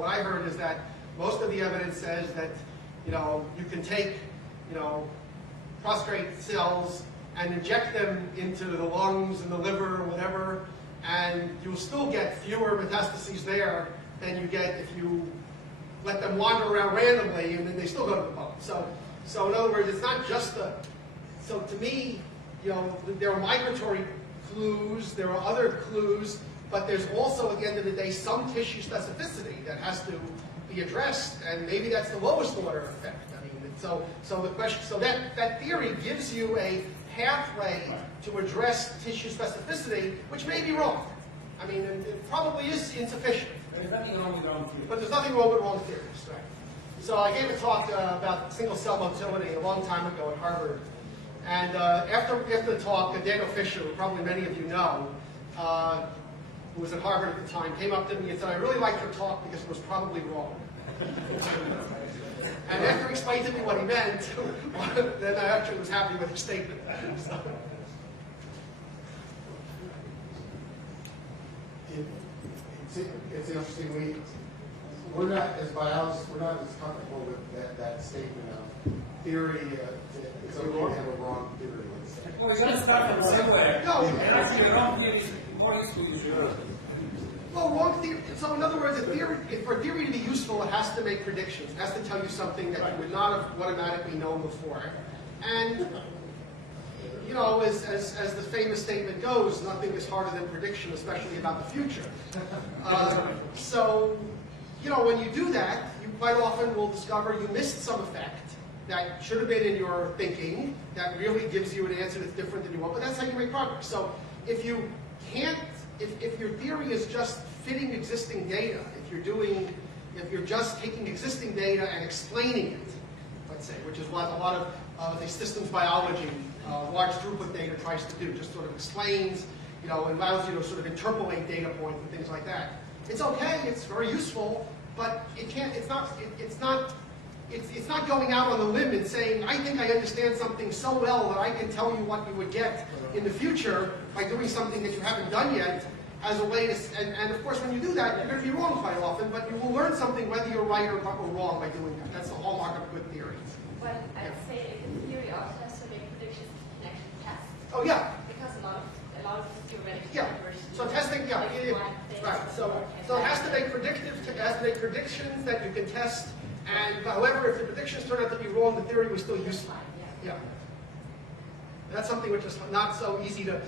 what I heard is that most of the evidence says that, you can take, prostrate cells and inject them into the lungs and the liver or whatever, and you'll still get fewer metastases there than you get if you let them wander around randomly and then they still go to the bone. So in other words, it's not just the, so to me, there are migratory clues, there are other clues, but there's also, at the end of the day, some tissue specificity that has to be addressed, and maybe that's the lowest order effect. I mean, so the question, so that theory gives you a pathway to address tissue specificity, which may be wrong. I mean, it probably is insufficient. There's nothing wrong with wrong theories. But there's nothing wrong with wrong theories, right? So I gave a talk about single-cell motility a long time ago at Harvard. And after the talk, Daniel Fisher, who probably many of you know, who was at Harvard at the time, came up to me and said, I really liked your talk because it was probably wrong. And after he explained to me what he meant, then I actually was happy with his statement. So. It's interesting. We're not, as biologists, we're not as comfortable with that statement of theory. It's okay to have a wrong theory. Well, you got to start from somewhere. No. And I think the wrong theory is more useful usually. Well, wrong theory. So in other words, for a theory to be useful, it has to make predictions. It has to tell you something that you would not have automatically known before. And as the famous statement goes, nothing is harder than prediction, especially about the future. So, when you do that, you quite often will discover you missed some effect that should have been in your thinking that really gives you an answer that's different than you want. But that's how you make progress. So if you can't, if your theory is just fitting existing data, if you're just taking existing data and explaining it, let's say, which is what a lot of the systems biology, large throughput data tries to do, just sort of explains, allows you to sort of interpolate data points and things like that. It's okay, it's very useful, but it's not going out on the limb and saying, I think I understand something so well that I can tell you what you would get in the future by doing something that you haven't done yet as a way to, and of course when you do that, you're going to be wrong quite often, but you will learn something whether you're right or wrong by doing that. That's the hallmark of good theory. Well, I'd say the theory also has to make predictions you can actually test. Oh yeah. Because a lot of theoretical universe. So testing, right. So it has to make predictions that you can test. And however, if the predictions turn out to be wrong, the theory was still useful. Yeah. That's something which is not so easy to.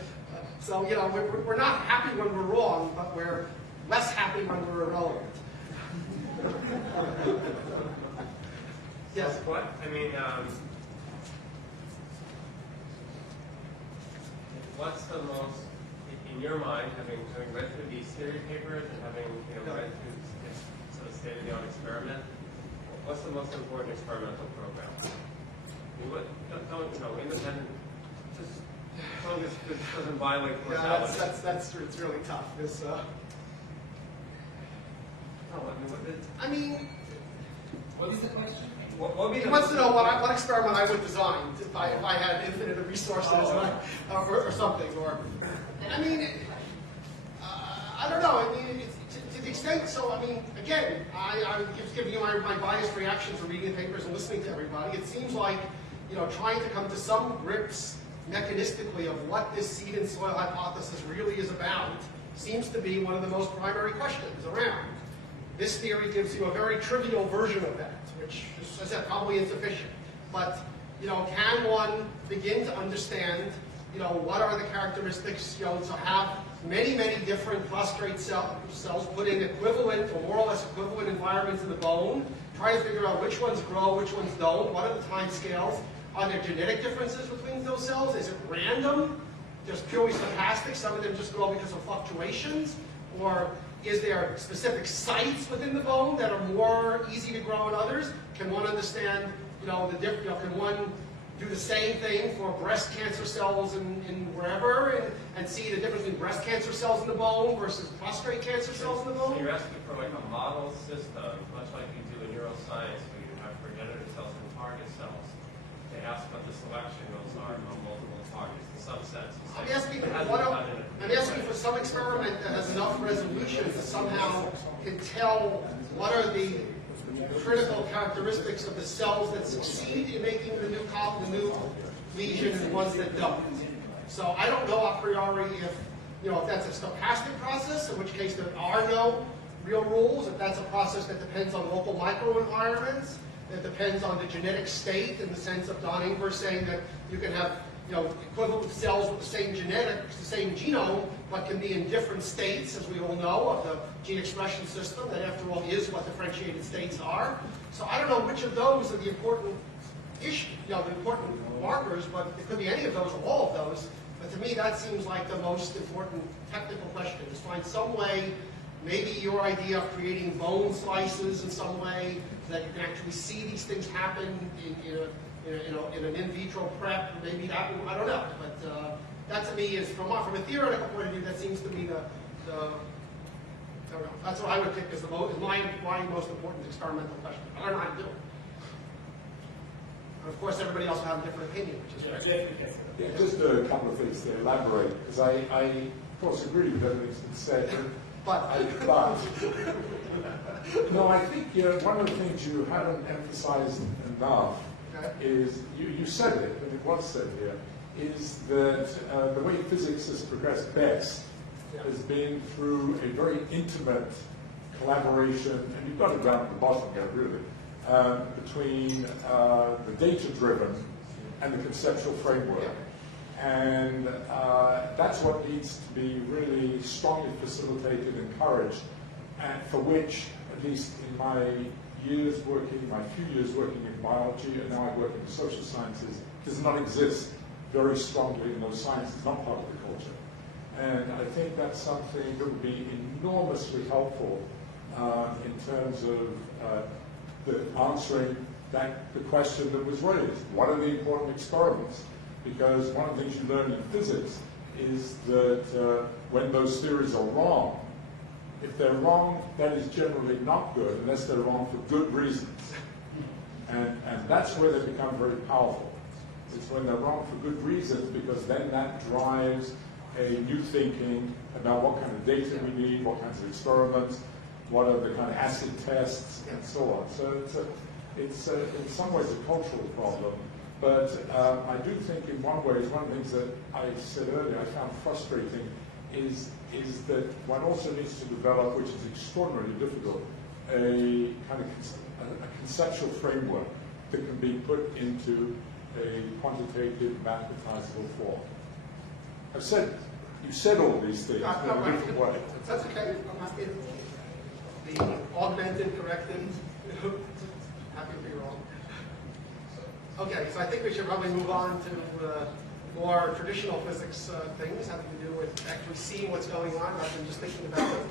So we're not happy when we're wrong, but we're less happy when we're irrelevant. Yes. What? I mean, what's the most, in your mind, having read through these theory papers and having read through sort of state-of-the-art experiment? What's the most important experimental program? Don't independent. Just as long as this doesn't violate causality. Yeah, that's it's really tough. This. I mean, what is the question? He wants to know what experiment I would design if I had infinite resources or something. Or, I mean, I don't know. I mean, to the extent. So, I mean, again, I'm just giving you my biased reaction to reading the papers and listening to everybody. It seems like trying to come to some grips mechanistically of what this seed and soil hypothesis really is about seems to be one of the most primary questions around. This theory gives you a very trivial version of that, which, as I said, probably insufficient. But, can one begin to understand, what are the characteristics, to have many, many different prostrate cells put in equivalent or more or less equivalent environments in the bone, try to figure out which ones grow, which ones don't, what are the time scales, are there genetic differences between those cells? Is it random, just purely stochastic, some of them just grow because of fluctuations, or is there specific sites within the bone that are more easy to grow than others? Can one understand, can one do the same thing for breast cancer cells in wherever and see the difference between breast cancer cells in the bone versus prostate cancer cells in the bone? So you're asking for like a model system, much like you do in neuroscience, where you have progenitor cells and target cells. They ask what the selection goals are among multiple targets in some sense. I'm asking for some experiment that has enough resolution to somehow can tell what are the critical characteristics of the cells that succeed in making the new lesion and ones that don't. So I don't know a priori if that's a stochastic process, in which case there are no real rules. If that's a process that depends on local microenvironments, that depends on the genetic state, in the sense of Don Ingber saying that you can have equivalent cells with the same genetics, the same genome, but can be in different states, as we all know, of the gene expression system, that after all is what differentiated states are. So I don't know which of those are the important issue, the important markers, but it could be any of those or all of those. But to me, that seems like the most important technical question, is find some way, maybe your idea of creating bone slices in some way, so that you can actually see these things happen in an in vitro prep. Maybe that, I don't know. But that to me is, from a theoretical point of view, that seems to me I don't know. That's what I would pick as my most important experimental question. I don't know how to do it. And of course, everybody else will have a different opinion, which is great. Yeah, just a couple of things to elaborate, because I of course agree with everything that's been said. But no, I think one of the things you haven't emphasized enough is, you said it, and it was said here, is that the way physics has progressed best has been through a very intimate collaboration, and you've got it down at the bottom there, really, between the data-driven and the conceptual framework. And that's what needs to be really strongly facilitated, encouraged, and for which, at least in my few years working in biology, and now I work in the social sciences, does not exist very strongly in those sciences, not part of the culture. And I think that's something that would be enormously helpful in terms of answering the question that was raised. What are the important experiments? Because one of the things you learn in physics is that when those theories are wrong, if they're wrong, that is generally not good, unless they're wrong for good reasons. And that's where they become very powerful. It's when they're wrong for good reasons, because then that drives a new thinking about what kind of data we need, what kinds of experiments, what are the kind of acid tests, and so on. So it's in some ways a cultural problem. But I do think in one way, one of the things that I said earlier I found frustrating is that one also needs to develop, which is extraordinarily difficult, a kind of a conceptual framework that can be put into a quantitative, mathematizable form. You said all these things in a different way. That's okay. I'm happy to be augmented, corrected. Happy to be wrong. Okay, so I think we should probably move on to more traditional physics things having to do with actually seeing what's going on rather than just thinking about it.